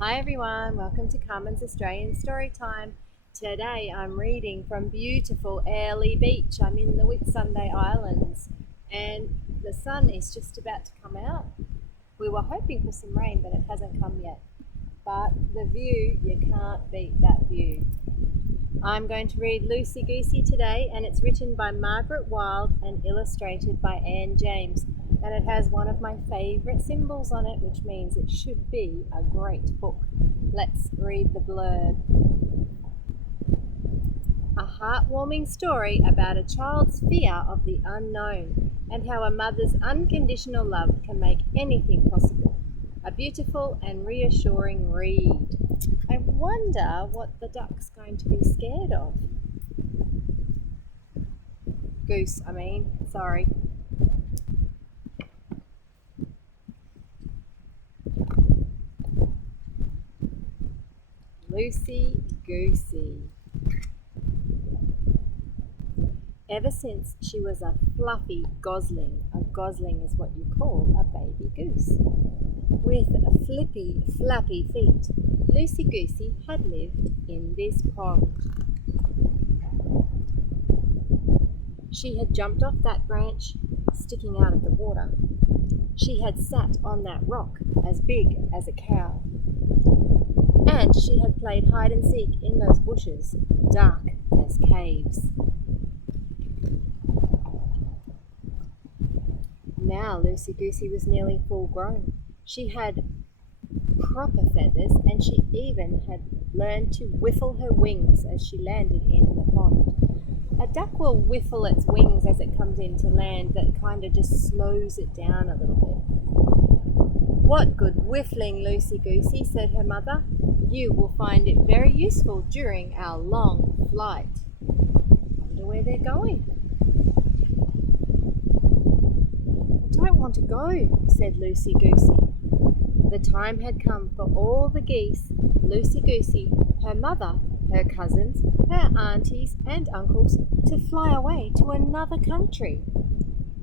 Hi everyone, welcome to Carmen's Australian Storytime. Today I'm reading from beautiful Airlie Beach. I'm in the Whitsunday Islands and the sun is just about to come out. We were hoping for some rain but it hasn't come yet. But the view, you can't beat that view. I'm going to read Loosey Goosey today, and it's written by Margaret Wilde and illustrated by Anne James. And it has one of my favourite symbols on it, which means it should be a great book. Let's read the blurb. A heartwarming story about a child's fear of the unknown and how a mother's unconditional love can make anything possible. A beautiful and reassuring read. I wonder what the duck's going to be scared of. Sorry. Loosey Goosey. Ever since she was a fluffy gosling is what you call a baby goose, with flippy, flappy feet, Loosey Goosey had lived in this pond. She had jumped off that branch sticking out of the water. She had sat on that rock as big as a cow. And she had played hide and seek in those bushes, dark as caves. Now Loosey Goosey was nearly full grown. She had proper feathers, and she even had learned to whiffle her wings as she landed in the pond. A duck will whiffle its wings as it comes into land. That kind of just slows it down a little bit. What good whiffling, Loosey Goosey, said her mother. You will find it very useful during our long flight. Wonder where they're going. I don't want to go, said Loosey Goosey. The time had come for all the geese, Loosey Goosey, her mother, her cousins, her aunties and uncles, to fly away to another country.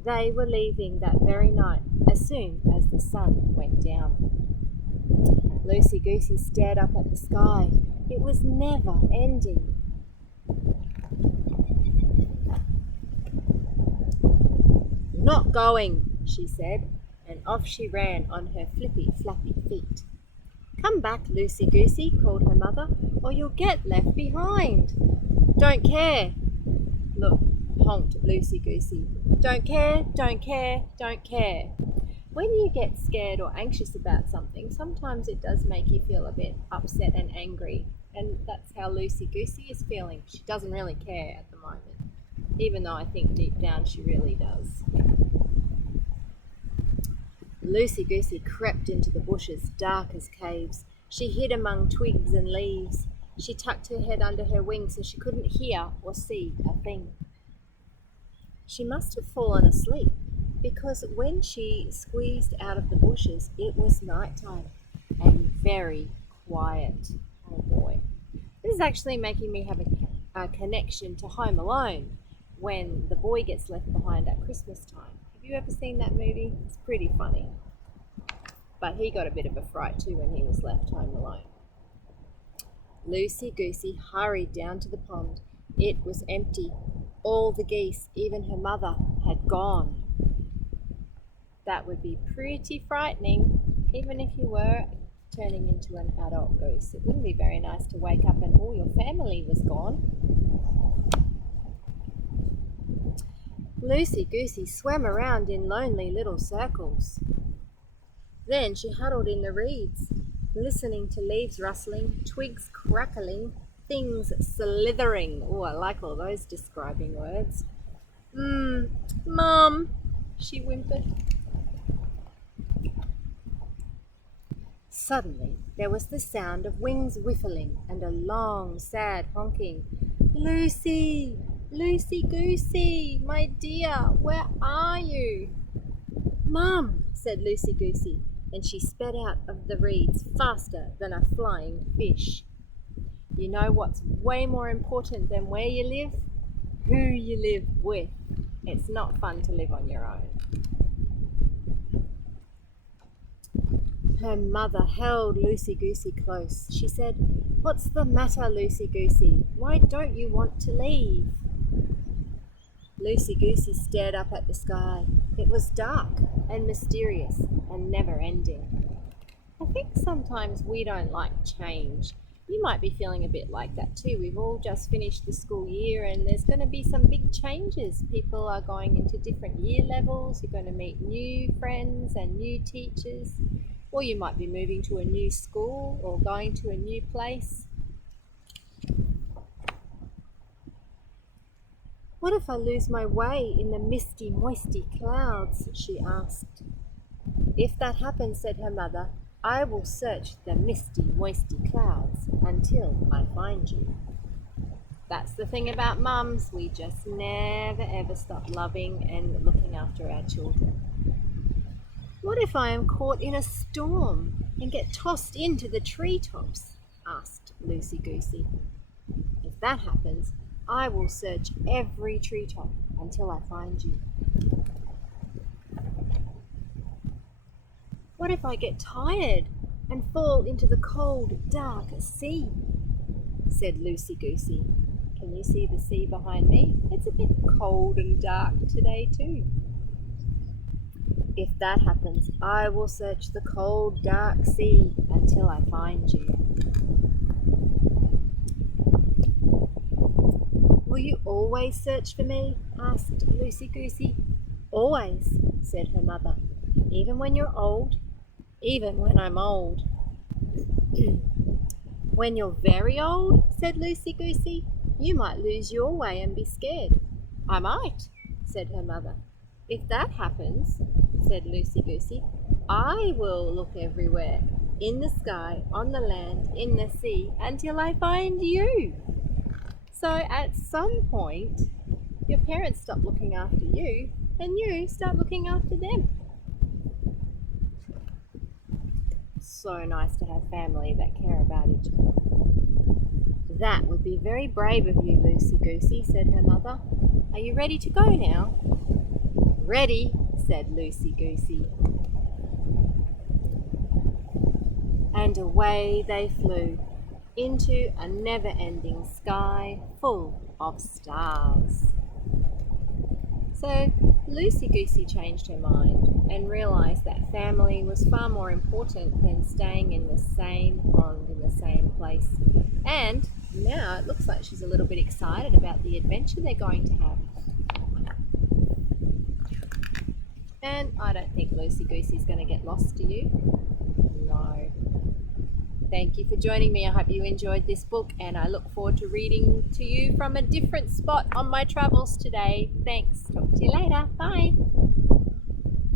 They were leaving that very night, as soon as the sun went down. Loosey Goosey stared up at the sky. It was never ending. Not going, she said, and off she ran on her flippy, flappy feet. Come back, Loosey Goosey, called her mother, or you'll get left behind. Don't care. Look, honked Loosey Goosey. Don't care, don't care, don't care. When you get scared or anxious about something, sometimes it does make you feel a bit upset and angry. And that's how Loosey Goosey is feeling. She doesn't really care at the moment, even though I think deep down she really does. Loosey Goosey crept into the bushes, dark as caves. She hid among twigs and leaves. She tucked her head under her wings so she couldn't hear or see a thing. She must have fallen asleep, because when she squeezed out of the bushes, it was nighttime and very quiet. Oh boy. This is actually making me have a connection to Home Alone, when the boy gets left behind at Christmas time. Have you ever seen that movie? It's pretty funny. But he got a bit of a fright too when he was left home alone. Loosey Goosey hurried down to the pond. It was empty. All the geese, even her mother, had gone. That would be pretty frightening, even if you were turning into an adult goose. It wouldn't be very nice to wake up and all your family was gone. Loosey Goosey swam around in lonely little circles. Then she huddled in the reeds, listening to leaves rustling, twigs crackling, things slithering. Oh, I like all those describing words. Mum, she whimpered. Suddenly there was the sound of wings whiffling and a long, sad honking. Lucy! Loosey Goosey! My dear, where are you? Mum, said Loosey Goosey, and she sped out of the reeds faster than a flying fish. You know what's way more important than where you live? Who you live with. It's not fun to live on your own. Her mother held Loosey Goosey close. She said, "What's the matter, Loosey Goosey? Why don't you want to leave?" Loosey Goosey stared up at the sky. It was dark and mysterious and never ending. I think sometimes we don't like change. You might be feeling a bit like that too. We've all just finished the school year and there's going to be some big changes. People are going into different year levels. You're going to meet new friends and new teachers. Or you might be moving to a new school or going to a new place. "What if I lose my way in the misty, moisty clouds?" she asked. "If that happens," said her mother, "I will search the misty, moisty clouds until I find you." That's the thing about mums. We just never ever stop loving and looking after our children. "What if I am caught in a storm and get tossed into the treetops?" asked Loosey Goosey. "If that happens, I will search every treetop until I find you." "What if I get tired and fall into the cold, dark sea?" said Loosey Goosey. Can you see the sea behind me? It's a bit cold and dark today too. "If that happens, I will search the cold, dark sea until I find you." "Will you always search for me?" asked Loosey Goosey. "Always," said her mother. "Even when you're old?" "Even when I'm old." "When you're very old," said Loosey Goosey, "you might lose your way and be scared." "I might," said her mother. "If that happens," said Loosey Goosey, "I will look everywhere, in the sky, on the land, in the sea, until I find you." So at some point, your parents stop looking after you and you start looking after them. So nice to have family that care about each other. "That would be very brave of you, Loosey Goosey," said her mother. "Are you ready to go now?" "Ready," said Loosey Goosey. And away they flew into a never-ending sky full of stars. So Loosey Goosey changed her mind and realised that family was far more important than staying in the same pond in the same place. And now it looks like she's a little bit excited about the adventure they're going to have. And I don't think Loosey Goosey's going to get lost, do you? No. Thank you for joining me. I hope you enjoyed this book and I look forward to reading to you from a different spot on my travels today. Thanks. Talk to you later. Bye.